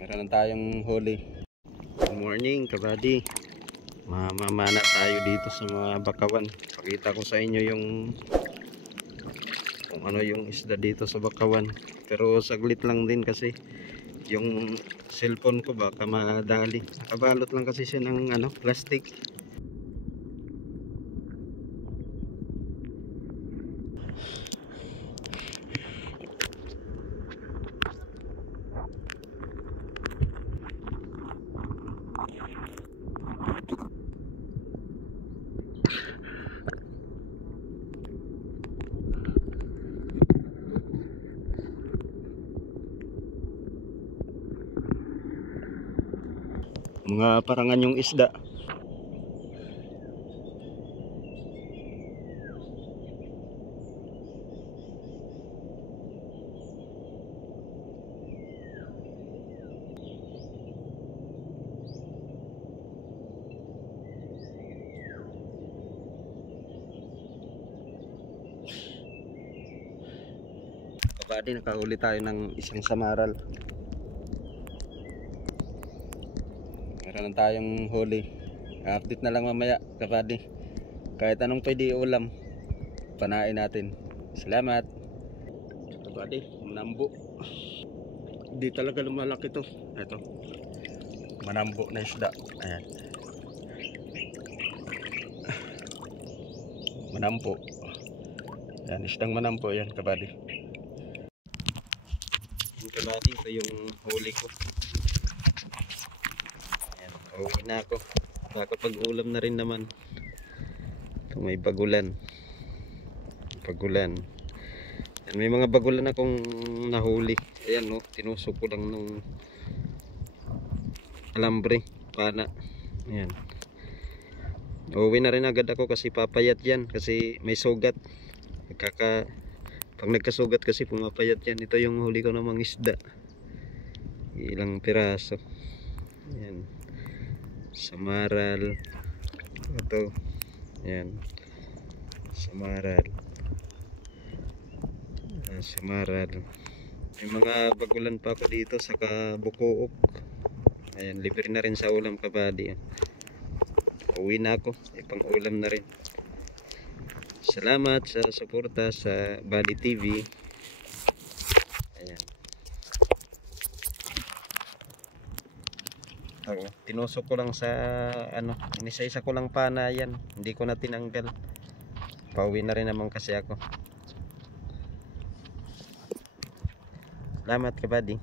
Meron na tayong huli. Good morning, kabady. Mamamana tayo dito sa mga bakawan. Pakita ko sa inyo yung kung ano yung isda dito sa bakawan. Pero saglit lang din kasi yung cellphone ko baka madali. Nakabalot lang kasi siya ng plastic. Mga parangan yung isda. Kabady, nakahuli tayo ng isang samaral. Meron na tayong huli. Update na lang mamaya, kabady. Kahit anong pwede ulam, panain natin. Salamat. Kabady, manambo. Hindi talaga lumalaki to. Ito, manambo na isda. Ayan, manambo. Yan, isdang manambo yan, kabady. Kabady, ito yung huli ko. Ayan, uwi na ako. Nakapag-ulam na rin naman. Ito, may bagulan. Bagulan. Ayan, may mga bagulan akong nahuli. Ayan, no, tinusok ko lang nung alambre, pana. Ayan. Uwi na rin agad ako kasi papayat yan. Kasi may sugat. Pag nagkasugat kasi pumapayat yan. Ito yung huli ko namang isda. Ilang piraso. Ayan. Samaral. Ito. Ayan. Samaral. Samaral. May mga bagulan pa ako dito. Saka bukook. Ayan. Libre na rin sa ulam, kabady. Uwi na ako. Ipang ulam na rin. Salamat sa suporta sa Body TV. Ayan. Tinusok ko lang sa inisa-isa ko lang pana yan. Hindi ko na tinanggal. Pauwi na rin naman kasi ako. Salamat, kabady.